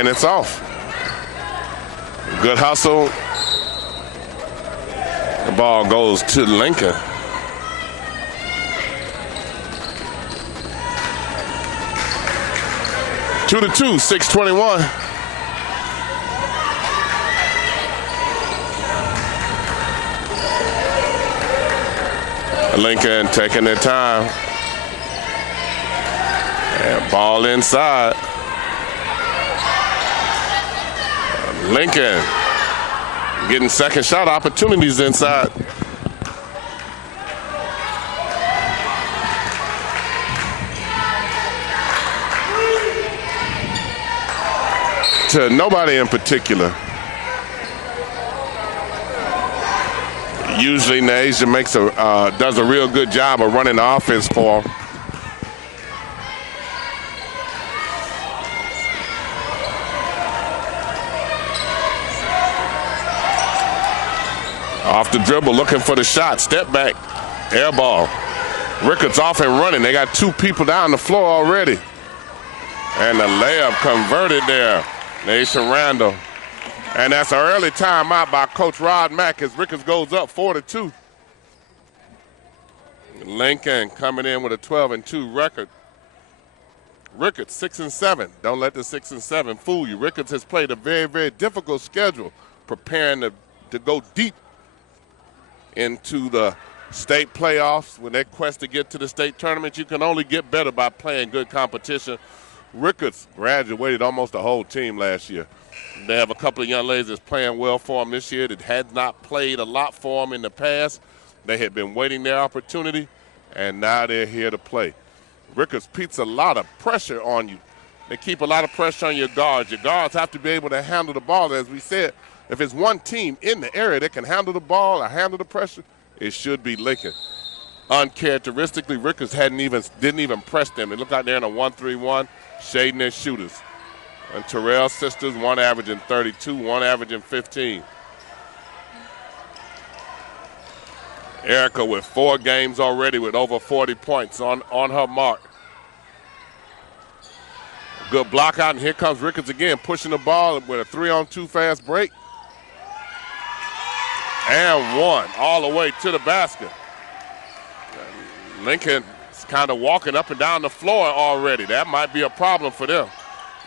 And it's off. Good hustle. The ball goes to Lincoln. Two to two, 6:21. Lincoln taking their time. And ball inside. Lincoln getting second shot opportunities inside. To nobody in particular. Usually Nasia does a real good job of running the offense for him. Off the dribble, looking for the shot. Step back, air ball. Rickards off and running. They got two people down the floor already. And the layup converted there. Nasia Randall. And that's an early timeout by Coach Rod Mack as Rickards goes up 4-2. Lincoln coming in with a 12-2 record. Rickards 6-7. Don't let the 6-7 fool you. Rickards has played a very, very difficult schedule, preparing to go deep into the state playoffs. When they quest to get to the state tournament, you can only get better by playing good competition. Rickards graduated almost the whole team last year. They have a couple of young ladies that's playing well for them this year that had not played a lot for them in the past. They had been waiting their opportunity, and now they're here to play. Rickards puts a lot of pressure on you. They keep a lot of pressure on your guards. Your guards have to be able to handle the ball. As we said, if it's one team in the area that can handle the ball or handle the pressure, it should be Lincoln. Uncharacteristically, Rickards didn't even press them. They look like they're in a 1-3-1, shading their shooters. And Turral sisters, one averaging 32, one averaging 15. Erica with 4 games already with over 40 points on her mark. Good block out, and here comes Rickards again, pushing the ball with a 3-on-2 fast break. And one, all the way to the basket. Lincoln's kind of walking up and down the floor already. That might be a problem for them.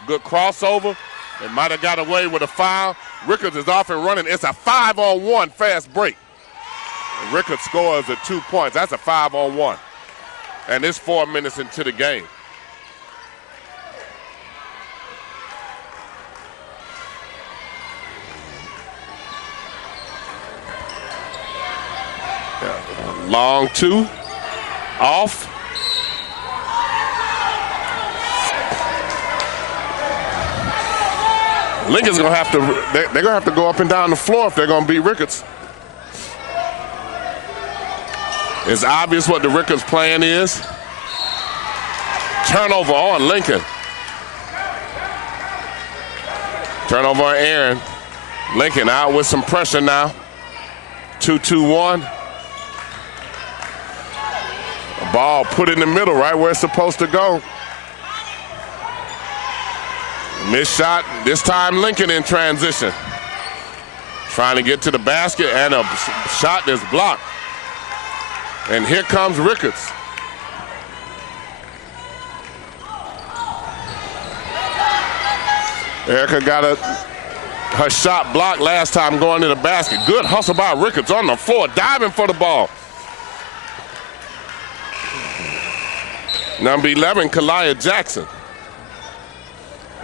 Good crossover. They might have got away with a foul. Rickards is off and running. It's a 5-on-1 fast break. And Rickards scores at 2 points. That's a 5-on-1. And it's 4 minutes into the game. Long two, off. Lincoln's gonna have to, they're gonna have to go up and down the floor if they're gonna beat Rickards. It's obvious what the Rickards plan is. Turnover on Lincoln. Turnover on Aaron. Lincoln out with some pressure now. 2-2-1. Ball put in the middle, right where it's supposed to go. Missed shot, this time Lincoln in transition. Trying to get to the basket, and a shot that's blocked. And here comes Rickards. Erica got her shot blocked last time going to the basket. Good hustle by Rickards on the floor, diving for the ball. Number 11, Kalia Jackson.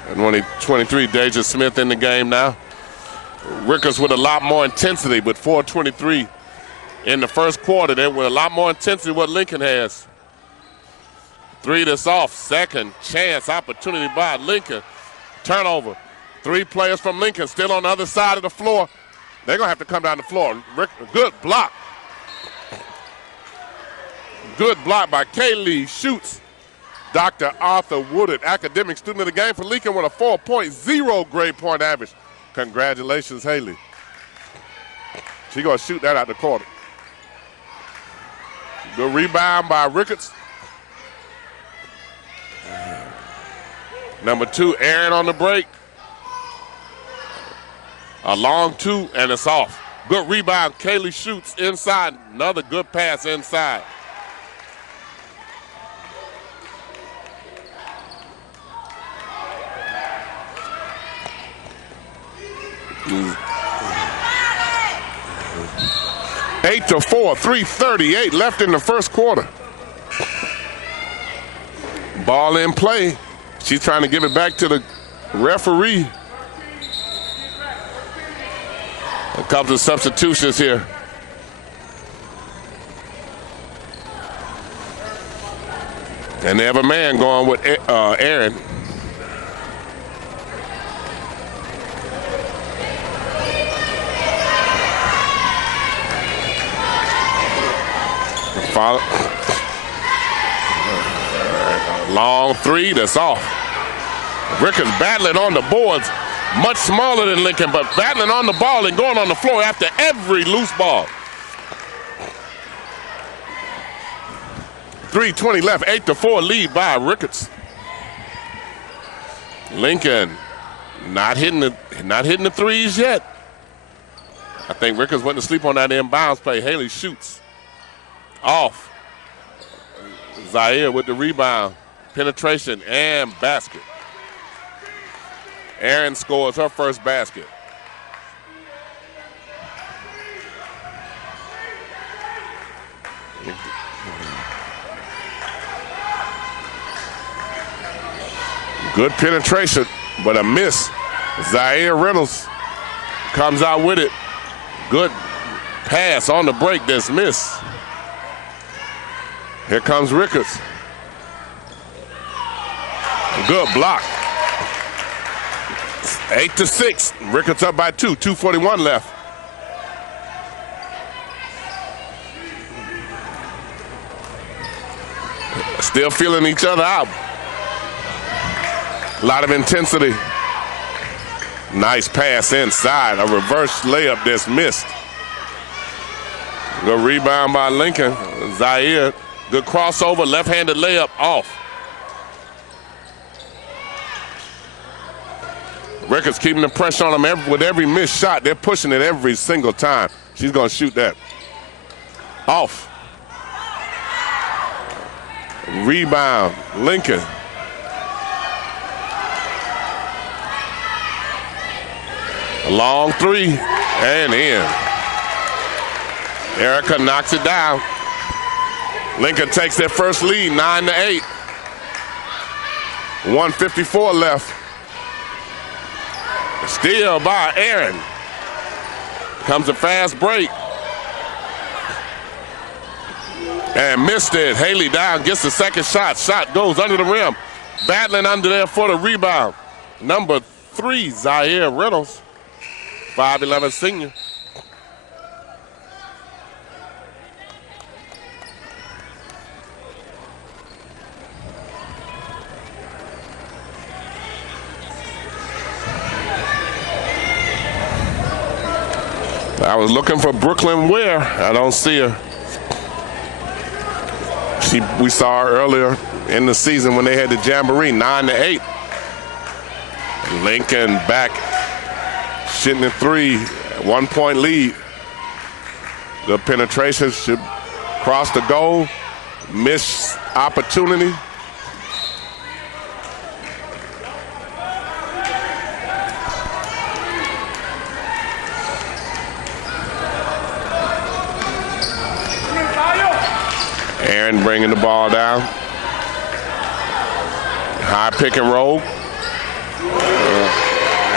And 23, Deja Smith in the game now. Rickards with a lot more intensity, but 4:23 in the first quarter. They with a lot more intensity what Lincoln has. 3 that's off. Second chance opportunity by Lincoln. Turnover. 3 players from Lincoln still on the other side of the floor. They're going to have to come down the floor. Good block. Good block by Kaylee Schutz. Dr. Arthur Woodard, academic student of the game for Lincoln with a 4.0 grade point average. Congratulations, Haley. She's going to shoot that out the corner. Good rebound by Rickards. Number 2, Aaron on the break. A long two, and it's off. Good rebound. Kaylee shoots inside. Another good pass inside. Eight to 4, 3:38 left in the first quarter. Ball in play. She's trying to give it back to the referee. A couple of substitutions here. And they have a man going with Aaron. Long three, that's off. Rickards battling on the boards. Much smaller than Lincoln, but battling on the ball and going on the floor after every loose ball. 3:20 left, 8-4 lead by Rickards. Lincoln not hitting the threes yet. I think Rickards went to sleep on that inbounds play. Haley shoots. Off. Zaire with the rebound. Penetration and basket. Aaron scores her first basket. Good penetration, but a miss. Zaire Reynolds comes out with it. Good pass on the break that's missed. Here comes Rickards. Good block. 8-6. Rickards up by 2. 2:41 left. Still feeling each other out. A lot of intensity. Nice pass inside. A reverse layup that's missed. Good rebound by Lincoln. Zaire. Good crossover. Left-handed layup off. Rickards keeping the pressure on them with every missed shot. They're pushing it every single time. She's going to shoot that. Off. Rebound. Lincoln. A long three and in. Erica knocks it down. Lincoln takes their first lead, 9-8. 1:54 left. Steal by Aaron. Comes a fast break. And missed it. Haley down, gets the second shot. Shot goes under the rim. Battling under there for the rebound. Number 3, Zaire Reynolds. 5'11" senior. I was looking for Brooklyn Ware. I don't see her. We saw her earlier in the season when they had the Jamboree, 9-8. Lincoln back, shooting a 3, 1-point lead. The penetration should cross the goal. Missed opportunity. Aaron bringing the ball down. High pick and roll.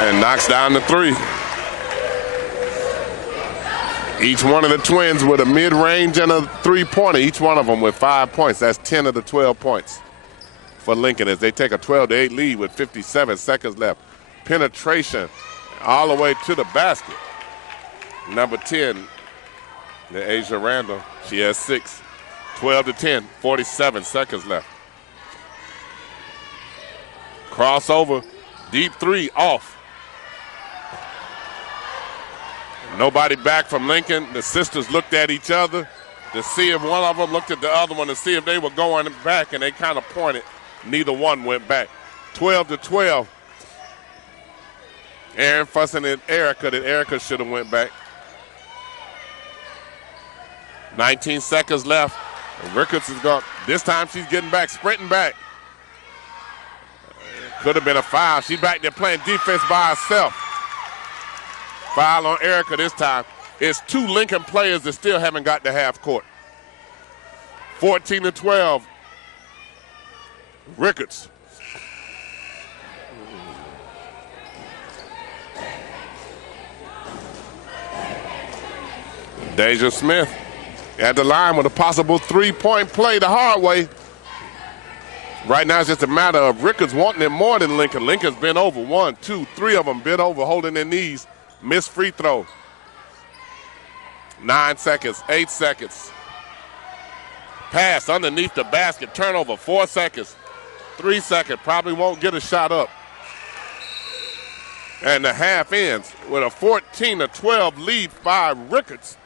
And knocks down the 3. Each one of the twins with a mid-range and a 3-pointer. Each one of them with 5 points. That's 10 of the 12 points for Lincoln as they take a 12-8 lead with 57 seconds left. Penetration all the way to the basket. Number 10, the Asia Randall. She has 6. 12-10, 47 seconds left. Crossover, deep 3, off. Nobody back from Lincoln. The sisters looked at each other to see if one of them looked at the other one to see if they were going back, and they kind of pointed. Neither one went back. 12-12. Aaron fussing at Erica that Erica should have went back. 19 seconds left. Rickards is gone. This time she's getting back, sprinting back. Could have been a foul. She's back there playing defense by herself. Foul on Erica this time. It's 2 Lincoln players that still haven't got to half court. 14-12. Rickards. Deja Smith at the line with a possible 3-point play the hard way. Right now it's just a matter of Rickards wanting it more than Lincoln. Lincoln's been over 1, 2, 3 of them been over, holding their knees. Missed free throw. 9 seconds, 8 seconds. Pass underneath the basket, turnover, 4 seconds. 3 seconds, probably won't get a shot up. And the half ends with a 14-12 lead by Rickards.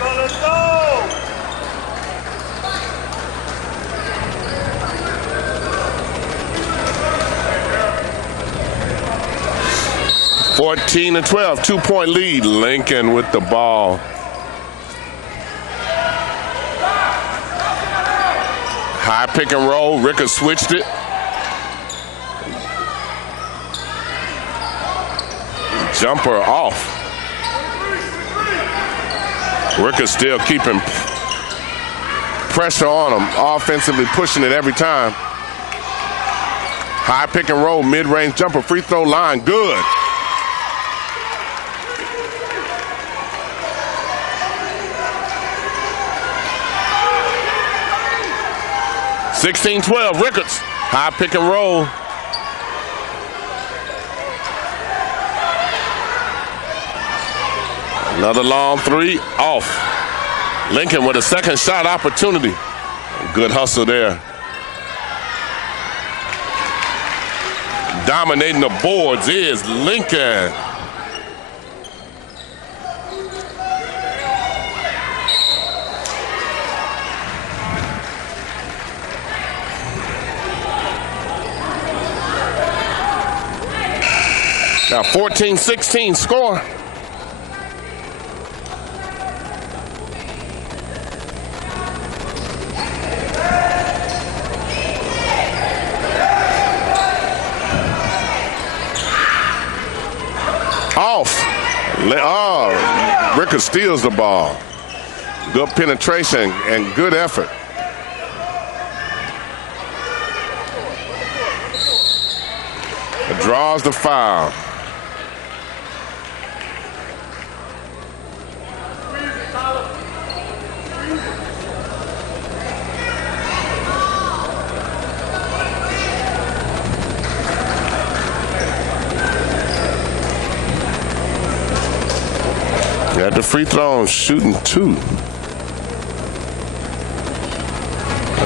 Let's go! 14-12, 2-point lead. Lincoln with the ball. High pick and roll. Rickards switched it. Jumper off. Rickards still keeping pressure on him, offensively pushing it every time. High pick and roll, mid-range jumper, free throw line, good. (16-12) Rickards, high pick and roll. Another long three, off. Lincoln with a second shot opportunity. Good hustle there. Dominating the boards is Lincoln. Now 14-16 score. Off. Oh, Rickards steals the ball. Good penetration and good effort. Draws the foul. Got the free throw, shooting 2.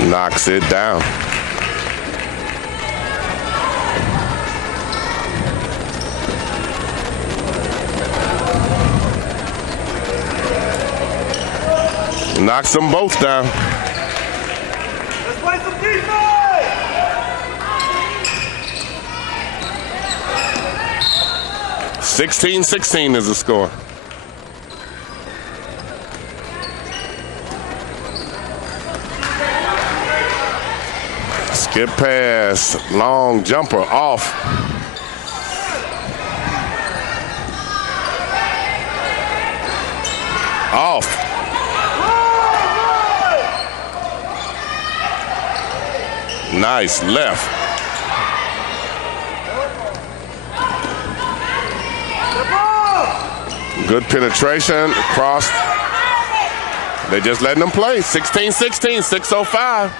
Knocks it down. Knocks them both down. Let's play some defense! 16-16 is the score. Skip pass, long jumper off. Off. Nice left. Good penetration across. They're just letting them play. 16-16, 6:05.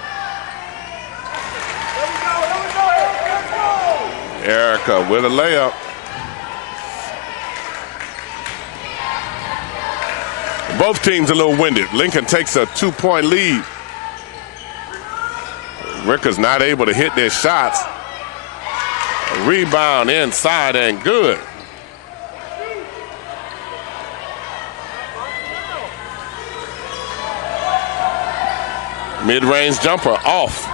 Erica with a layup. Both teams a little winded. Lincoln takes a 2-point lead. Rickards not able to hit their shots. A rebound inside and good. Mid-range jumper off.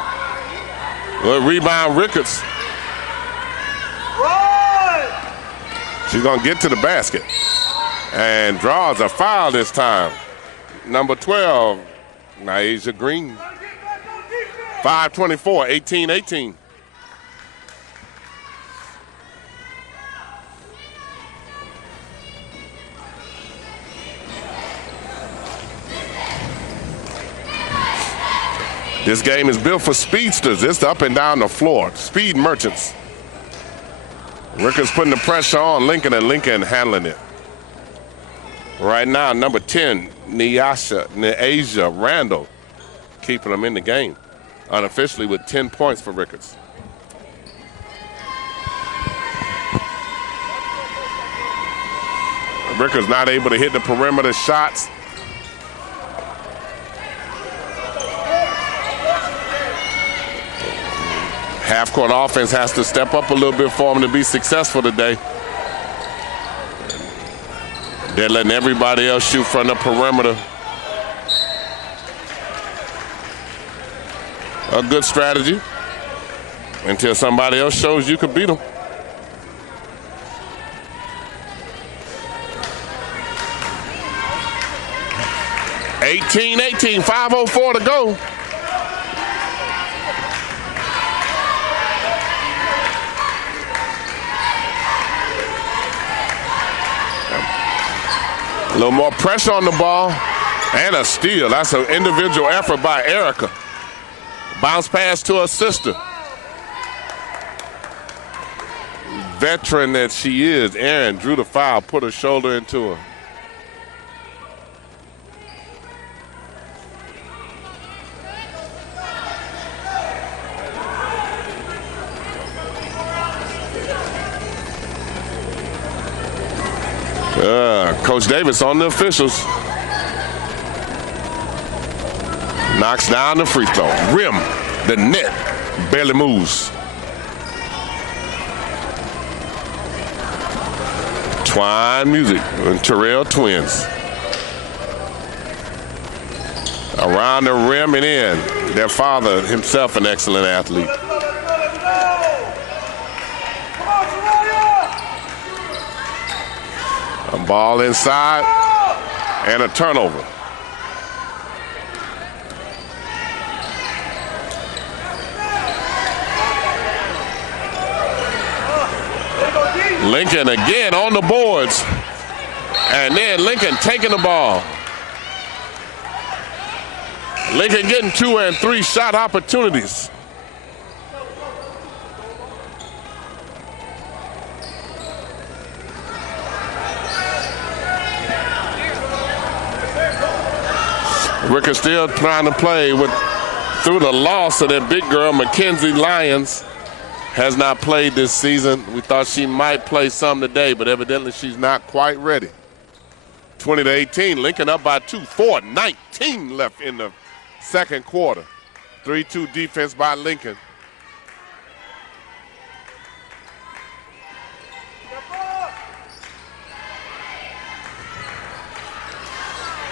Good rebound, Rickards. She's going to get to the basket. And draws a foul this time. Number 12, Naisha Green. 5:24, 18-18. This game is built for speedsters. It's up and down the floor. Speed merchants. Rickards putting the pressure on Lincoln, and Lincoln handling it. Right now, number 10, Neasia Randall, keeping them in the game. Unofficially with 10 points for Rickards. Rickards not able to hit the perimeter shots. Half-court offense has to step up a little bit for them to be successful today. They're letting everybody else shoot from the perimeter. A good strategy until somebody else shows you could beat them. (18-18), 5:04 to go. A little more pressure on the ball and a steal. That's an individual effort by Erica. Bounce pass to her sister. Veteran that she is, Erin drew the foul, put her shoulder into her. Coach Davis on the officials. Knocks down the free throw. Rim, the net, barely moves. Twine Music and Turral twins. Around the rim and in. Their father himself an excellent athlete. A ball inside and a turnover. Lincoln again on the boards. And then Lincoln taking the ball. Lincoln getting 2 and 3 shot opportunities. Rickards still trying to play through the loss of their big girl, Mackenzie Lyons. Has not played this season. We thought she might play some today, but evidently she's not quite ready. 20-18, Lincoln up by 2, 4:19 left in the second quarter. 3-2 defense by Lincoln.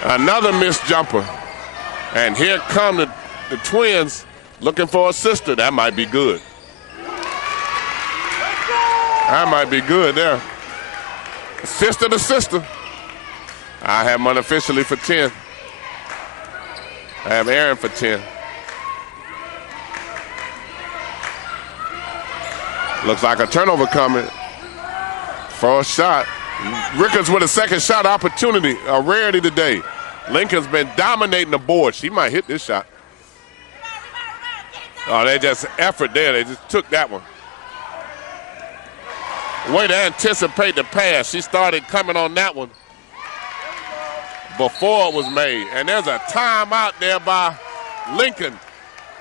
Another missed jumper. And here come the twins looking for a sister. That might be good. That might be good there. Sister to sister. I have them unofficially for 10. I have Aaron for 10. Looks like a turnover coming for a shot. Rickards with a second shot opportunity, a rarity today. Lincoln's been dominating the board. She might hit this shot. Oh, they just effort there. They just took that one. Way to anticipate the pass. She started coming on that one before it was made. And there's a timeout there by Lincoln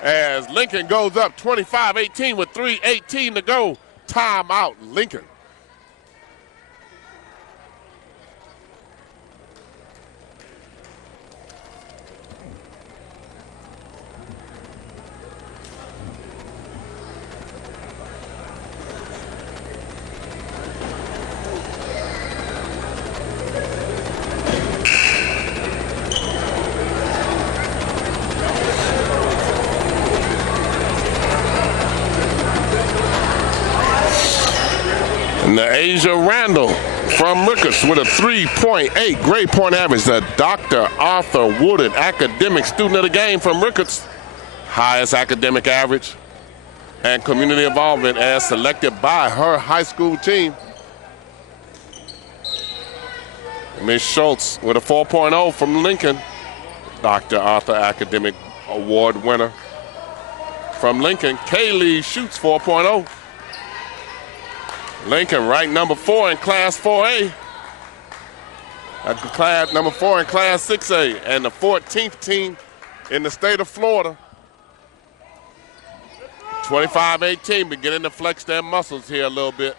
as Lincoln goes up 25-18 with 3:18 to go. Timeout, Lincoln. And the Asia Randall from Rickards with a 3.8 grade point average. The Dr. Arthur Woodard academic student of the game from Rickards. Highest academic average and community involvement as selected by her high school team. Ms. Schultz with a 4.0 from Lincoln. Dr. Arthur Academic Award winner from Lincoln. Kaylee Schutz 4.0. Lincoln ranked number 4 in Class 4A. Class number 4 in Class 6A, and the 14th team in the state of Florida. 25-18, beginning to flex their muscles here a little bit.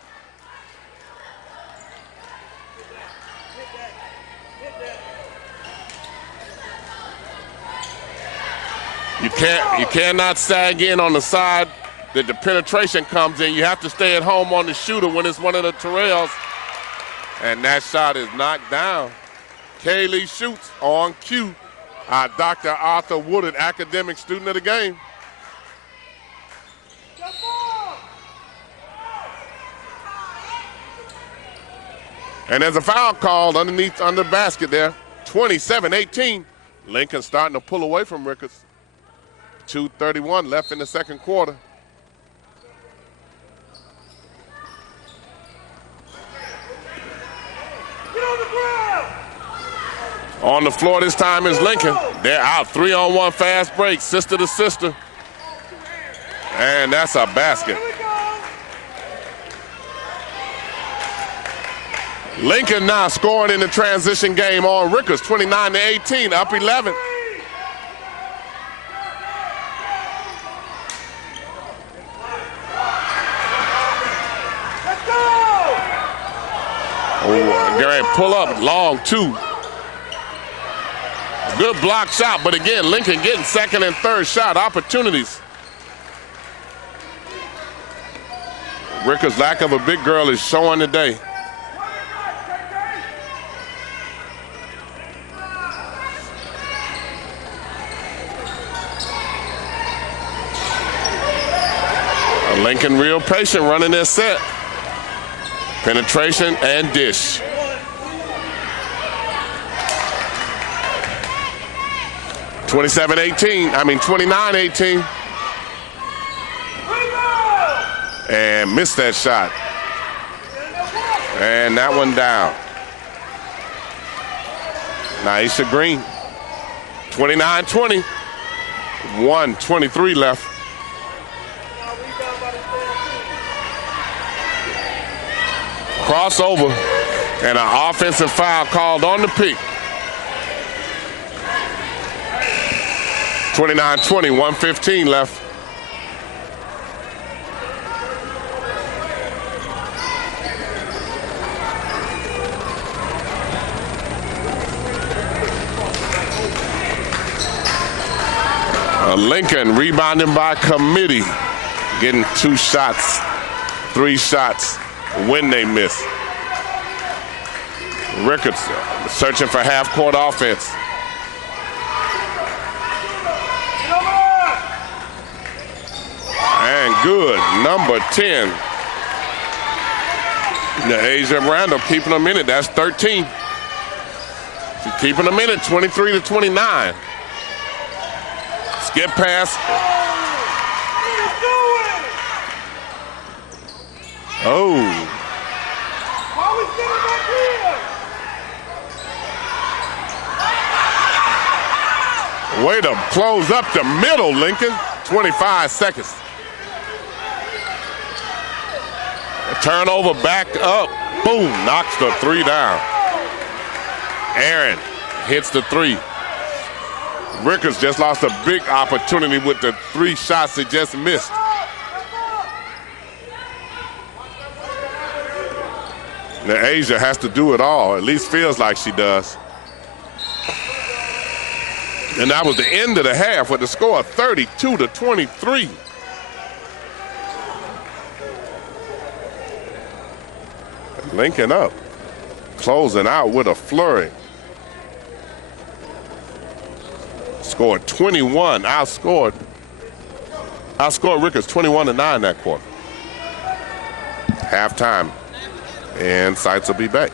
You cannot sag in on the side that the penetration comes in. You have to stay at home on the shooter when it's one of the Turrals. And that shot is knocked down. Kaylee Schutz on cue. Dr. Arthur Woodard, academic student of the game. And there's a foul called under the basket there. 27-18. Lincoln starting to pull away from Rickards. 2:31 left in the second quarter. On the floor this time is Lincoln. They're out. 3-on-1 fast break, sister to sister. And that's a basket. Lincoln now scoring in the transition game on Rickards, 29-18, up 11. Oh, Gary, pull up, long two. Good block shot, but again, Lincoln getting second and third shot opportunities. Rickards' lack of a big girl is showing today. Lincoln real patient running their set. Penetration and dish. $29-18. And missed that shot. And that one down. Naisha Green. 29-20. 1:23 left. Crossover and an offensive foul called on the pick. 29-20, 1:15 left. Lincoln rebounding by committee, getting 2 shots, 3 shots when they miss. Rickards searching for half-court offense. And good, number 10. The Asia Randall keeping them in it. That's 13. She's keeping them in it, 23-29. Skip pass. Oh. Way to close up the middle, Lincoln. 25 seconds. A turnover, back up, boom, knocks the three down. Aaron hits the three. Rickards just lost a big opportunity with the 3 shots he just missed. Now Asia has to do it all, at least feels like she does. And that was the end of the half with the score of 32-23. Linking up, closing out with a flurry. Scored 21, outscored Rickards 21-9 that quarter. Halftime, and Sights will be back.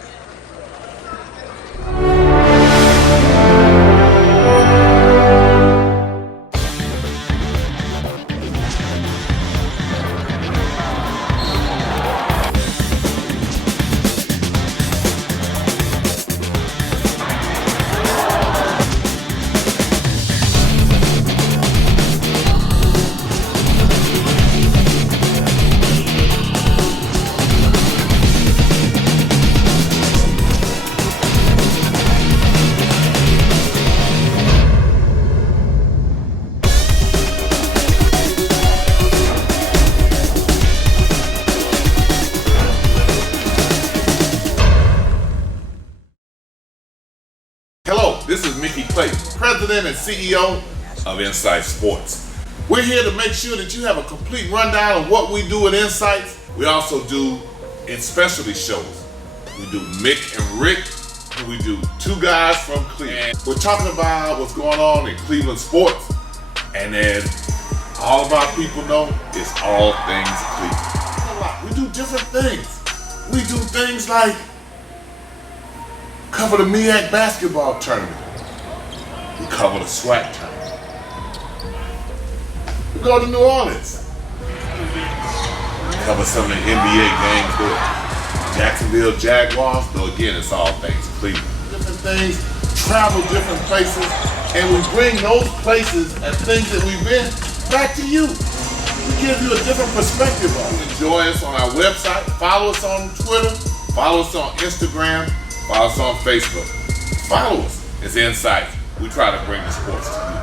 This is Mickey Clayton, President and CEO of Insight Sports. We're here to make sure that you have a complete rundown of what we do at Insights. We also do in specialty shows. We do Mick and Rick, and we do 2 guys from Cleveland. We're talking about what's going on in Cleveland sports, and then all of our people know it's all things Cleveland. We do different things. We do things like cover the MEAC basketball tournament. We cover the SWAC tournament. We go to New Orleans. We cover some of the NBA games there. Jacksonville Jaguars, though again, it's all things Cleveland. Different things, travel different places, and we bring those places and things that we've been back to you. We give you a different perspective on it. Enjoy us on our website, follow us on Twitter, follow us on Instagram, follow us on Facebook. Follow us. It's Insights. We try to bring the sports to you.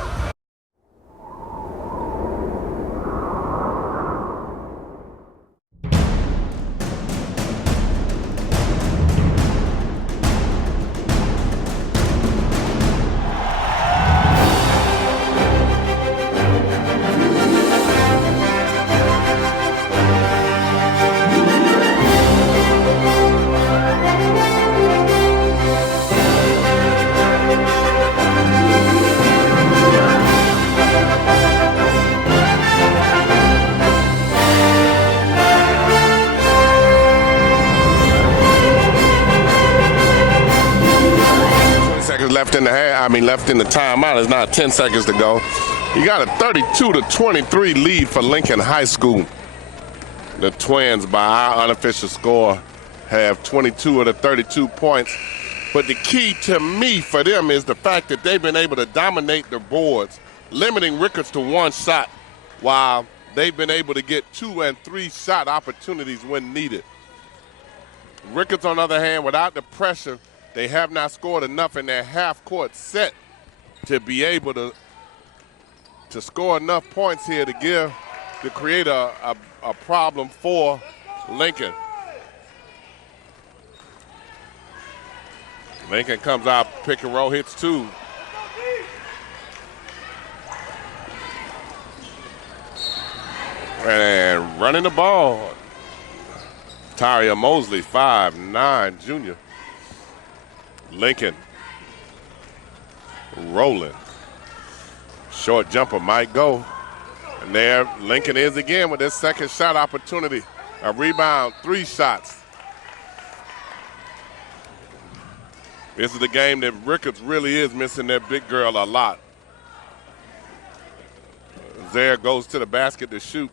20 seconds left in the left in the timeout. It's now 10 seconds to go. You got a 32-23 lead for Lincoln High School. The Twins, by our unofficial score, have 22 of the 32 points. But the key to me for them is the fact that they've been able to dominate the boards, limiting Rickards to 1 shot, while they've been able to get 2 and 3 shot opportunities when needed. Rickards, on the other hand, without the pressure, they have not scored enough in their half-court set to be able to score enough points here to create a problem for Lincoln. Lincoln comes out, pick and roll, hits 2. And running the ball, Tyria Mosley, 5'9", junior. Lincoln rolling. Short jumper might go. And there Lincoln is again with his second shot opportunity. A rebound, 3 shots. This is the game that Rickards really is missing their big girl a lot. Zaire goes to the basket to shoot.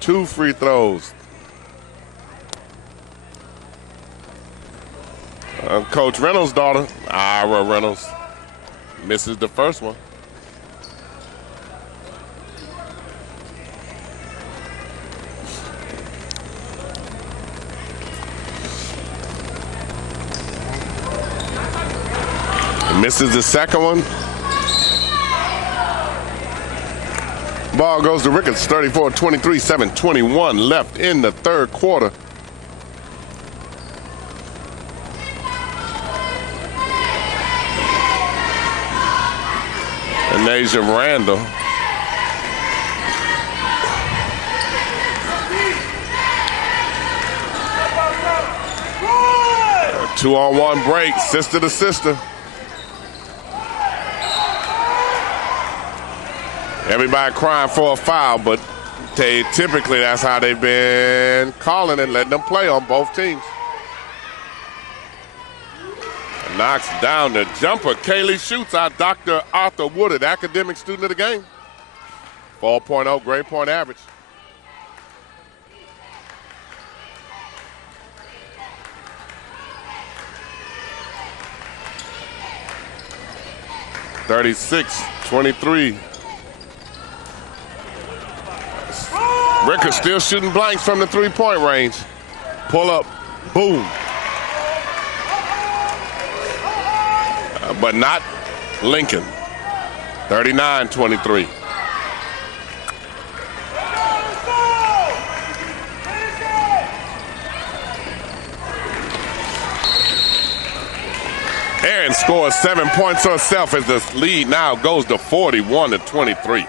Two free throws. Coach Reynolds' daughter, Ira Reynolds, misses the first one. Misses the second one. Ball goes to Rickards, 34-23, 7:21 left in the third quarter. And Asia Randall. A 2-on-1 break, sister to sister. Everybody crying for a foul, but typically that's how they've been calling it, letting them play on both teams. Knocks down the jumper. Kaylee shoots out Dr. Arthur Woodard, academic student of the game. 4.0 grade point average. (36-23). Rickards still shooting blanks from the three-point range. Pull up, boom. But not Lincoln. 39-23. Erin scores 7 points herself as the lead now goes to 41-23.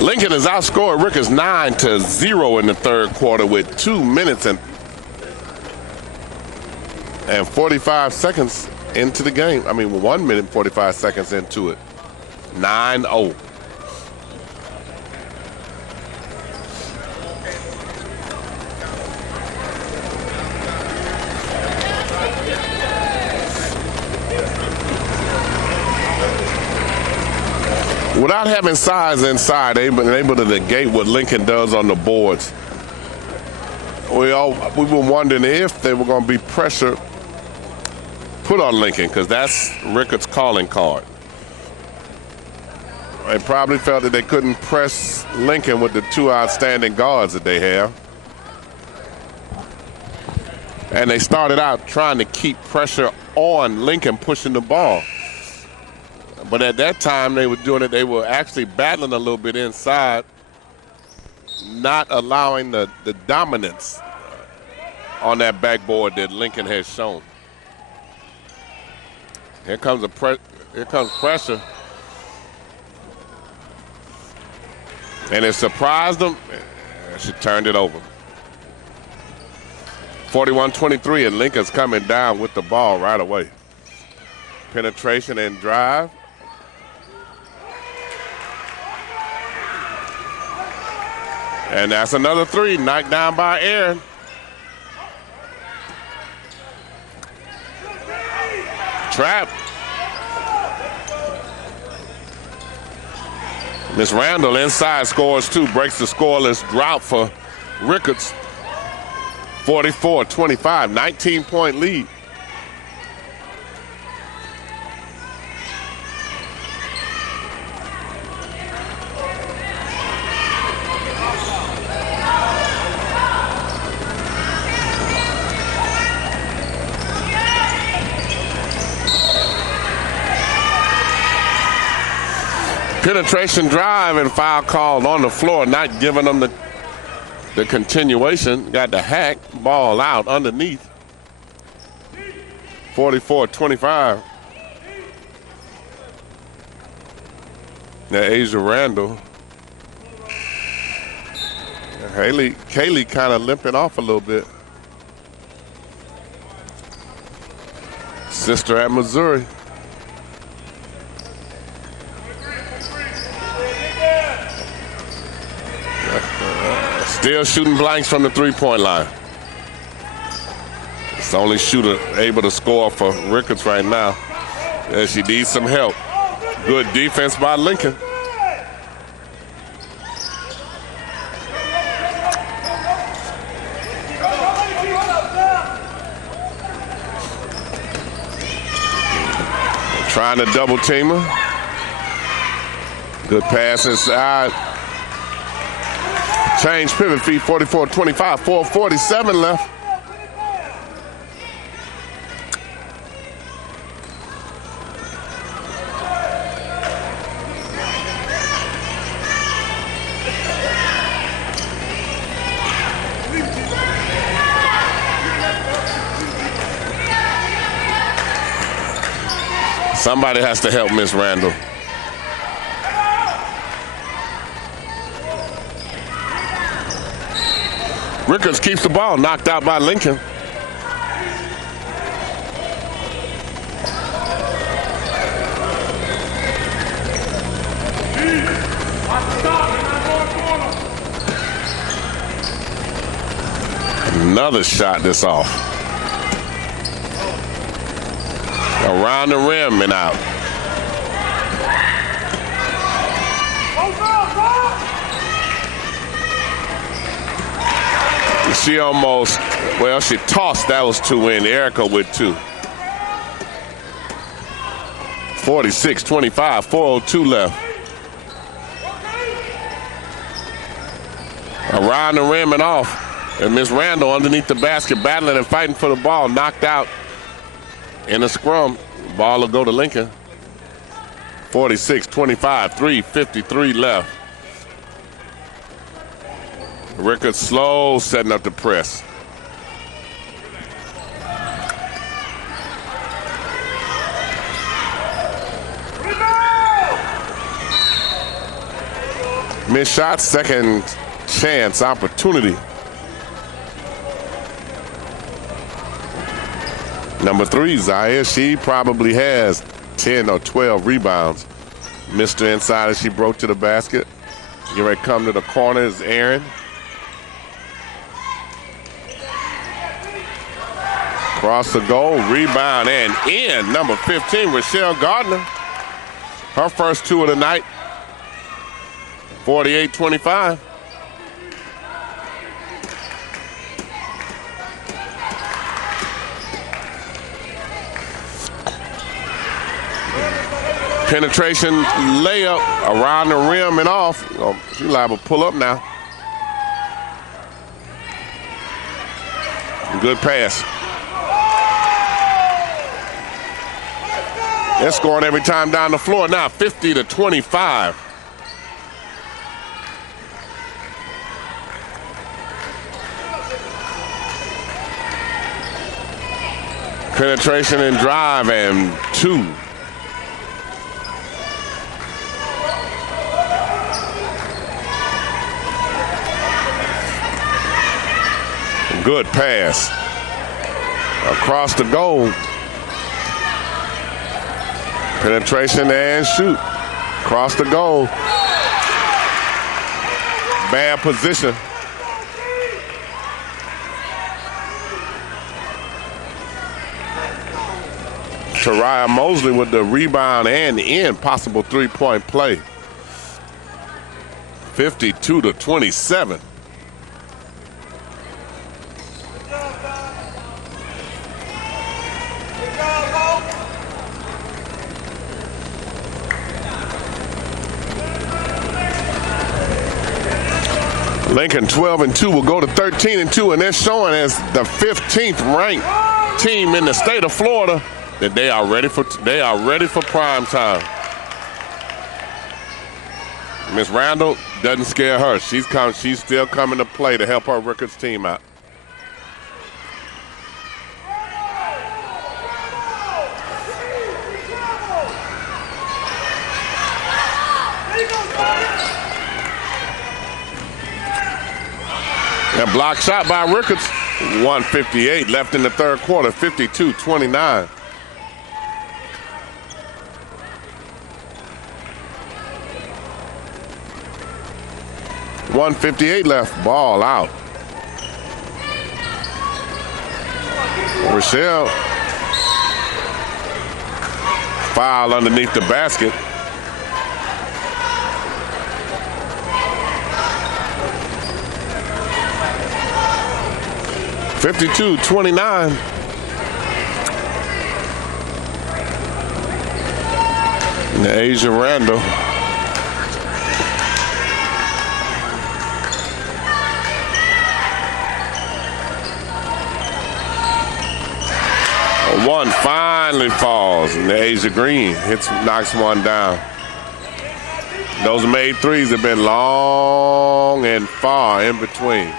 Lincoln has outscored Rickards 9-0 in the third quarter with 2 minutes and 45 seconds into the game. 1 minute and 45 seconds into it. 9-0. Without having size inside, they've been able to negate what Lincoln does on the boards. We were wondering if they were going to be pressure put on Lincoln, because that's Rickards' calling card. They probably felt that they couldn't press Lincoln with the two outstanding guards that they have. And they started out trying to keep pressure on Lincoln pushing the ball. But at that time, they were doing it. They were actually battling a little bit inside, not allowing the dominance on that backboard that Lincoln has shown. Here comes pressure, and it surprised them. She turned it over. 41-23, and Lincoln's coming down with the ball right away. Penetration and drive. And that's another three, knocked down by Erin. Trap. Miss Randall inside scores two, breaks the scoreless drought for Rickards. 44-25, 19-point lead. Penetration drive and foul called on the floor, not giving them the continuation. Got the hack, ball out underneath. 44-25. Now Asia Randall. Kaylee kind of limping off a little bit. Sister at Missouri. Still shooting blanks from the three-point line. It's the only shooter able to score for Rickards right now. She needs some help. Good defense by Lincoln. Trying to double team her. Good pass inside. Change pivot feet 44-25. 4:47 left. Somebody has to help Miss Randall. Rickards keeps the ball, knocked out by Lincoln. Another shot this off. Around the rim and out. She almost, well, she tossed. That was two in. Erica with two. 46-25, 4:02 left. Around the rim and off. And Miss Randall underneath the basket, battling and fighting for the ball, knocked out in a scrum. Ball will go to Lincoln. 46-25, 3:53 left. Rickards slow, setting up the press. Missed shot, second chance opportunity. Number 3, Zaya, she probably has 10 or 12 rebounds. Missed her inside as she broke to the basket. Get ready to come to the corner is Aaron. Cross the goal, rebound, and in. Number 15, Rochelle Gardner. Her first two of the night. 48-25. Penetration layup around the rim and off. She's liable to pull up now. Good pass. They're scoring every time down the floor now, 50-25. Penetration and drive and two. Good pass. Across the goal. Penetration and shoot. Across the goal. Bad position. Tariah Mosley with the rebound and in. Possible three-point play. 52-27. Lincoln 12-2 will go to 13-2, and they're showing as the 15th ranked team in the state of Florida that they are ready for prime time. Miss Randall doesn't scare her. She's still coming to play to help her Rickards team out. And block shot by Rickards. 1:58 left in the third quarter. 52-29. .158 left. Ball out. Rochelle. Foul underneath the basket. 52-29. Asia Randall. One finally falls, and Asia Green knocks one down. Those made threes have been long and far in between.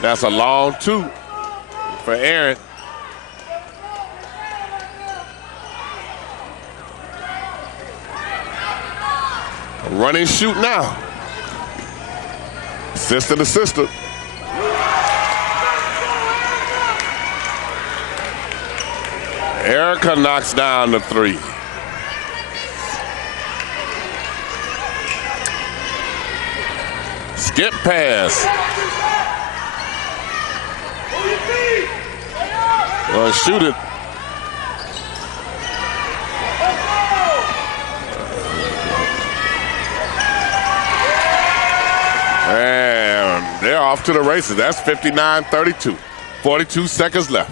That's a long two for Aaron. Running shoot now. Sister to sister. Erica knocks down the three. Skip pass. Well, shoot it. And they're off to the races. That's 59-32. 42 seconds left.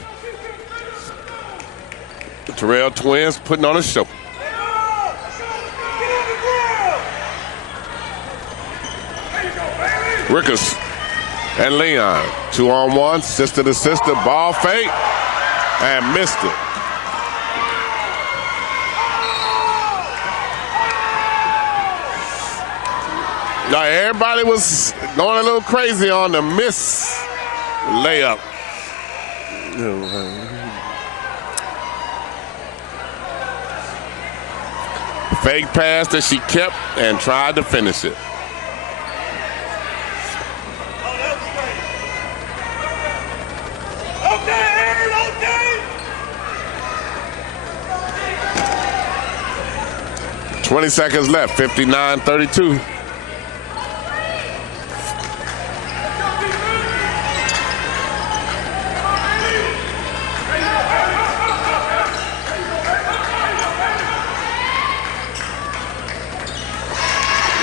The Turral twins putting on a show. Rickards and Leon, 2-on-1, sister to sister, ball fake, and missed it. Now everybody was going a little crazy on the miss layup. Fake pass that she kept and tried to finish it. Okay. 20 seconds left, 59-32.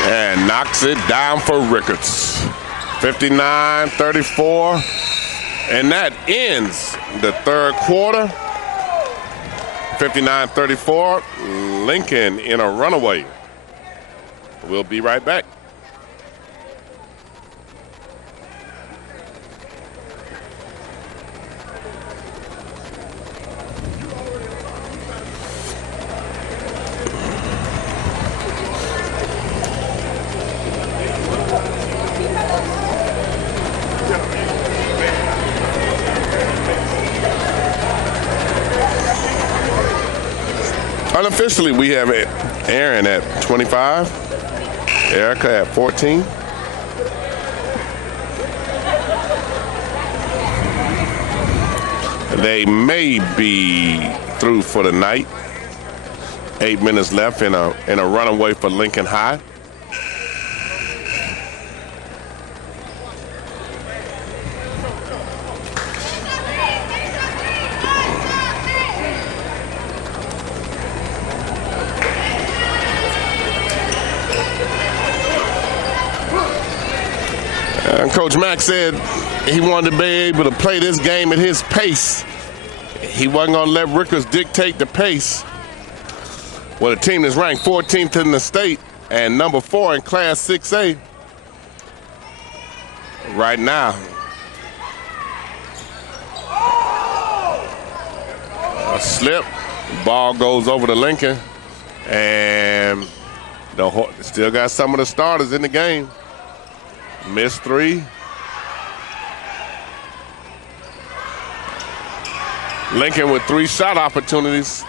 And knocks it down for Rickards. 59-34. And that ends the third quarter. 59-34. Lincoln in a runaway. We'll be right back. Unofficially, we have Aaron at 25, Erica at 14. They may be through for the night. 8 minutes left in a runaway for Lincoln High. Coach Mack said he wanted to be able to play this game at his pace. He wasn't going to let Rickards dictate the pace. Well, a team that's ranked 14th in the state and number 4 in Class 6A right now. A slip, ball goes over to Lincoln, and still got some of the starters in the game. Missed three. Lincoln with 3 shot opportunities.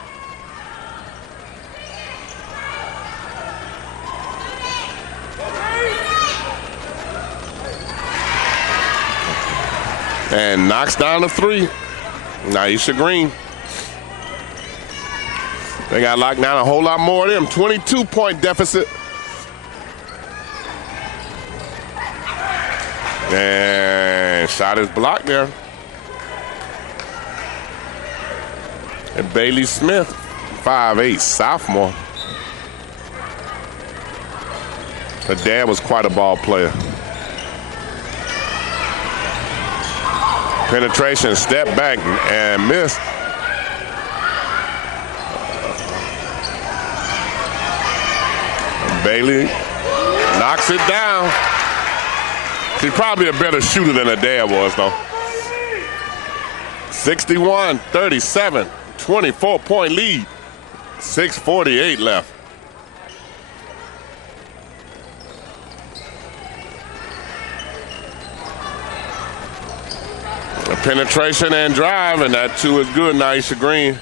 And knocks down the 3. Naisha Green. They got locked down a whole lot more of them. 22-point deficit. And shot is blocked there. And Bailey Smith, 5'8", sophomore. Her dad was quite a ball player. Penetration, step back, and missed. Bailey knocks it down. She's probably a better shooter than her dad was, though. 61-37, 24-point lead. 6:48 left. A penetration and drive, and that two is good, Naisha Green.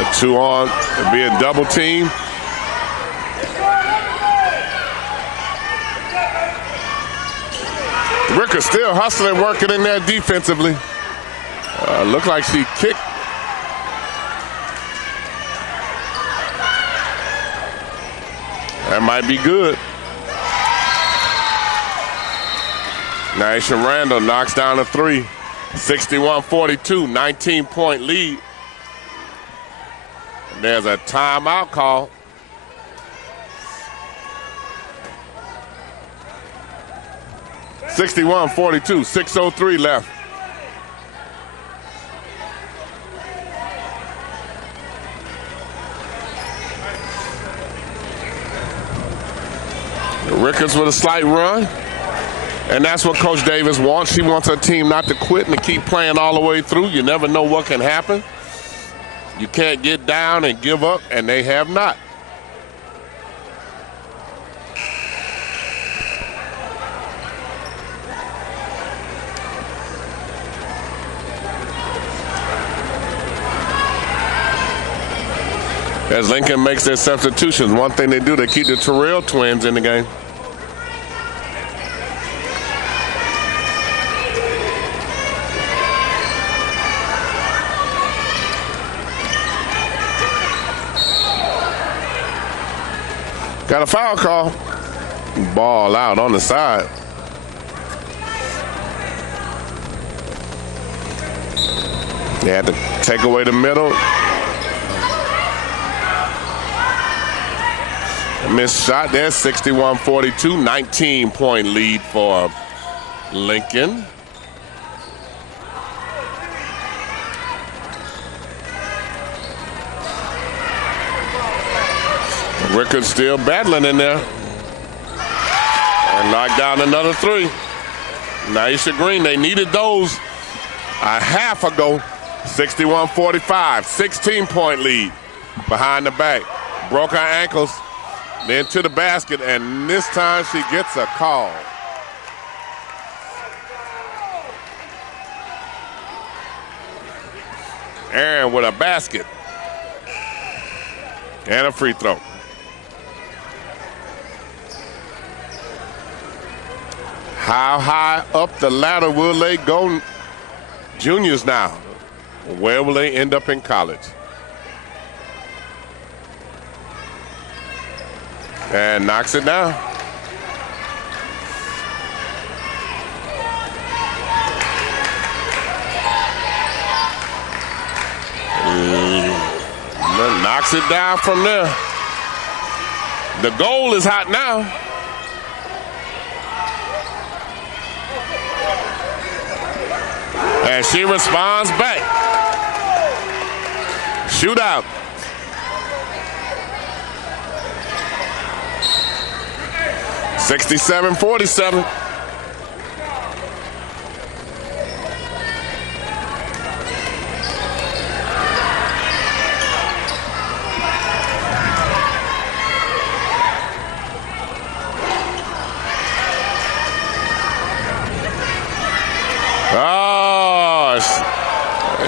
A 2 on, it'll be a double team. Rickards still hustling, working in there defensively. Looked like she kicked. That might be good. Naisha Randall knocks down a 3. 61-42, 19-point lead. And there's a timeout call. (61-42), 6:03 left. Rickards with a slight run. And that's what Coach Davis wants. She wants her team not to quit and to keep playing all the way through. You never know what can happen. You can't get down and give up, and they have not. As Lincoln makes their substitutions, one thing they do, they keep the Turral twins in the game. Got a foul call. Ball out on the side. They had to take away the middle. Missed shot there, 61-42, 19-point lead for Lincoln. Rickards still battling in there. And knocked down another 3. Naisha Green, they needed those a half ago. 61-45, 16-point lead behind the back. Broke her ankles. Then to the basket, and this time she gets a call. Aaron with a basket. And a free throw. How high up the ladder will they go? Juniors now. Where will they end up in college? And knocks it down. Knocks it down from there. The goal is hot now. And she responds back. Shootout. (67-47). Oh,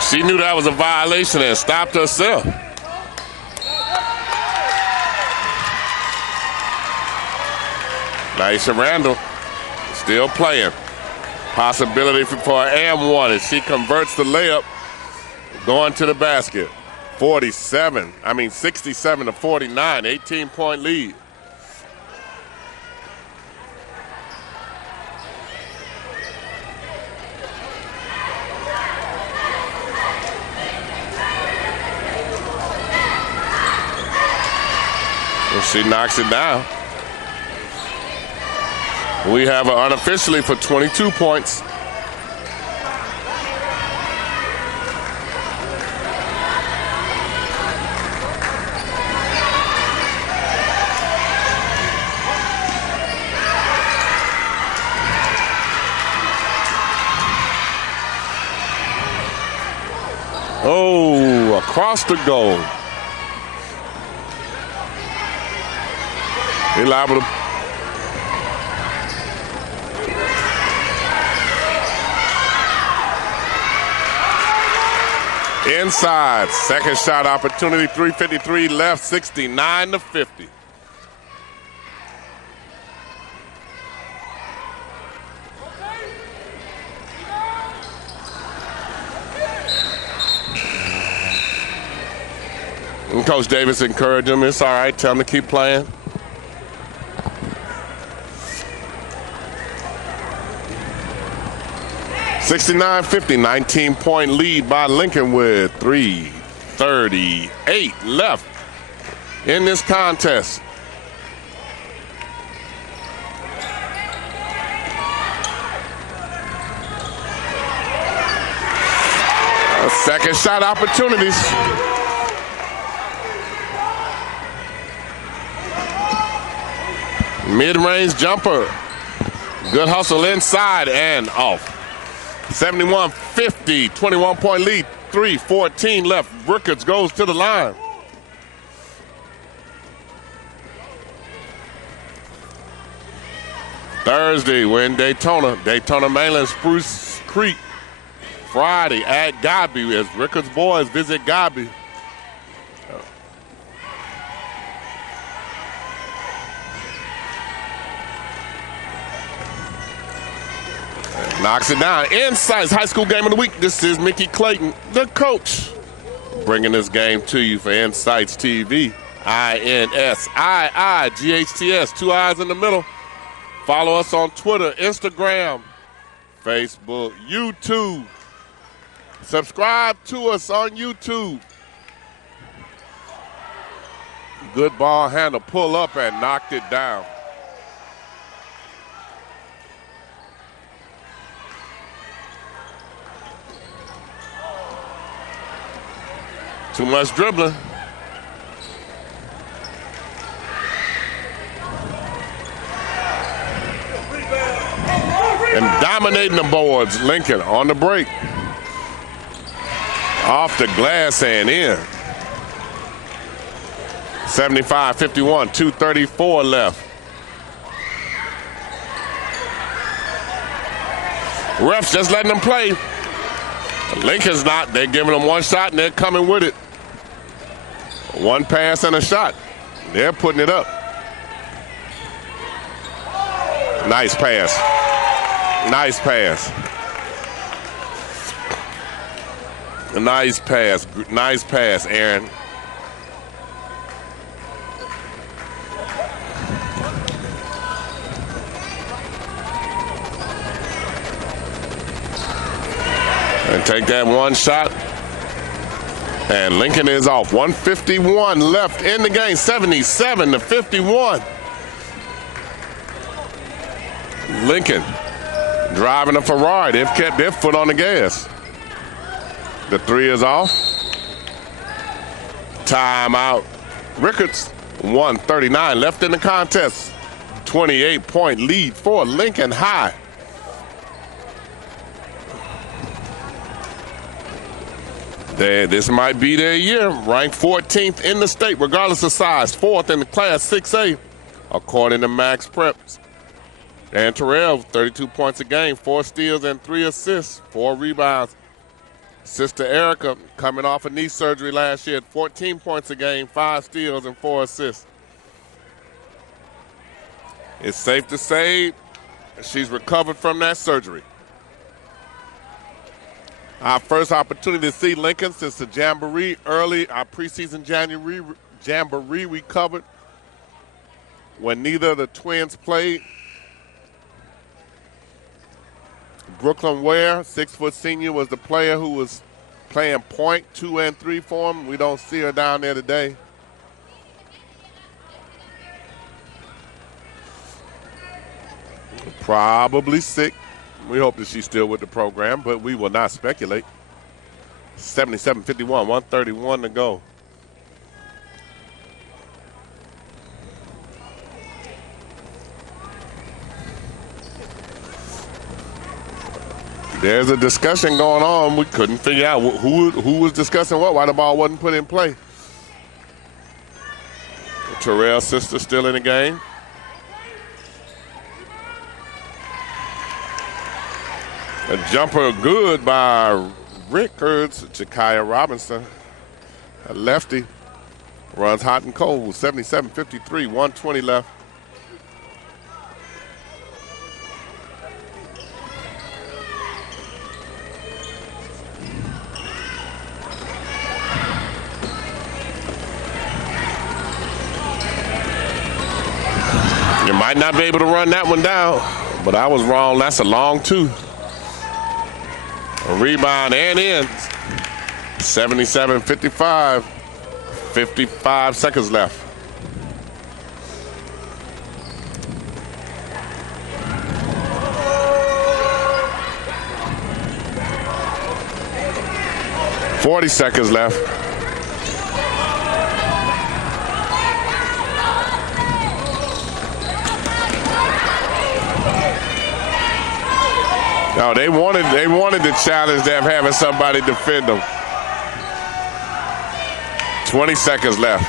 she knew that was a violation and stopped herself. Naisha Randall still playing. Possibility for an and one as she converts the layup, going to the basket. 67-49, 18-point lead. She knocks it down. We have her unofficially for 22 points. Oh, across the goal. He liable to. Inside, second shot opportunity, 3:53 left, 69-50. And Coach Davis encouraged him, it's all right, tell him to keep playing. (69-50), 19-point lead by Lincoln with 3:38 left in this contest. Second shot opportunities. Mid-range jumper. Good hustle inside and off. 71-50, 21-point lead, 3:14 left. Rickards goes to the line. Thursday, we're in Daytona. Daytona Mainland, Spruce Creek. Friday at Gobby as Rickards boys visit Gobby. Knocks it down. Insights high school game of the week. This is Mickey Clayton, the coach, bringing this game to you for Insights TV. INSIIGHTS, 2 eyes in the middle. Follow us on Twitter, Instagram, Facebook, YouTube. Subscribe to us on YouTube. Good ball handle, pull up and knocked it down. Too much dribbling. And dominating the boards, Lincoln on the break. Off the glass and in. 75-51, 2:34 left. Refs just letting them play. Lincoln's not. They're giving them one shot and they're coming with it. One pass and a shot. They're putting it up. Nice pass. Nice pass. Nice pass. Nice pass, Aaron. And take that one shot. And Lincoln is off. 1:51 left in the game. 77-51. Lincoln driving a Ferrari. They've kept their foot on the gas. The three is off. Timeout. Rickards, 1:39 left in the contest. 28-point lead for Lincoln High. This might be their year. Ranked 14th in the state, regardless of size. 4th in the Class 6A, according to Max Preps. And Turral, 32 points a game, 4 steals and 3 assists, 4 rebounds. Sister Erica, coming off a knee surgery last year, 14 points a game, 5 steals and 4 assists. It's safe to say she's recovered from that surgery. Our first opportunity to see Lincoln since the Jamboree early, our preseason Jamboree we covered when neither of the twins played. Brooklyn Ware, 6-foot senior, was the player who was playing point 2 and 3 for him. We don't see her down there today. Probably sick. We hope that she's still with the program, but we will not speculate. 77-51, 131 to go. There's a discussion going on. We couldn't figure out who was discussing what, why the ball wasn't put in play. The Turral sister still in the game. A jumper good by Rickards. Jakaya Robinson, a lefty, runs hot and cold. 77-53, 120 left. You might not be able to run that one down, but I was wrong. That's a long two. A rebound and in. 77-55. 55 seconds left. $40 seconds left. No, they wanted the challenge of having somebody defend them. 20 seconds left.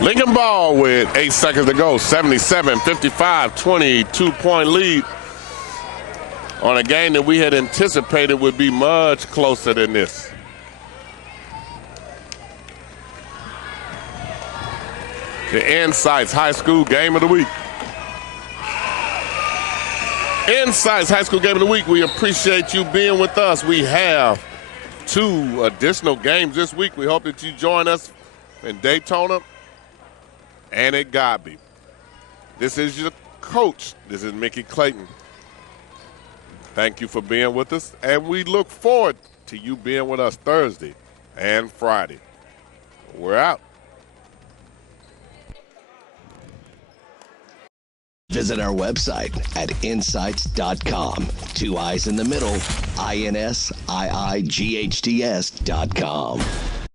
Lincoln ball with 8 seconds to go. 77-55, 22-point lead on a game that we had anticipated would be much closer than this. The Insights High School Game of the Week. Insights High School Game of the Week, we appreciate you being with us. We have 2 additional games this week. We hope that you join us in Daytona and at Godby. This is your coach. This is Mickey Clayton. Thank you for being with us, and we look forward to you being with us Thursday and Friday. We're out. Visit our website at insights.com. 2 I's in the middle, INSIIGHTS.com.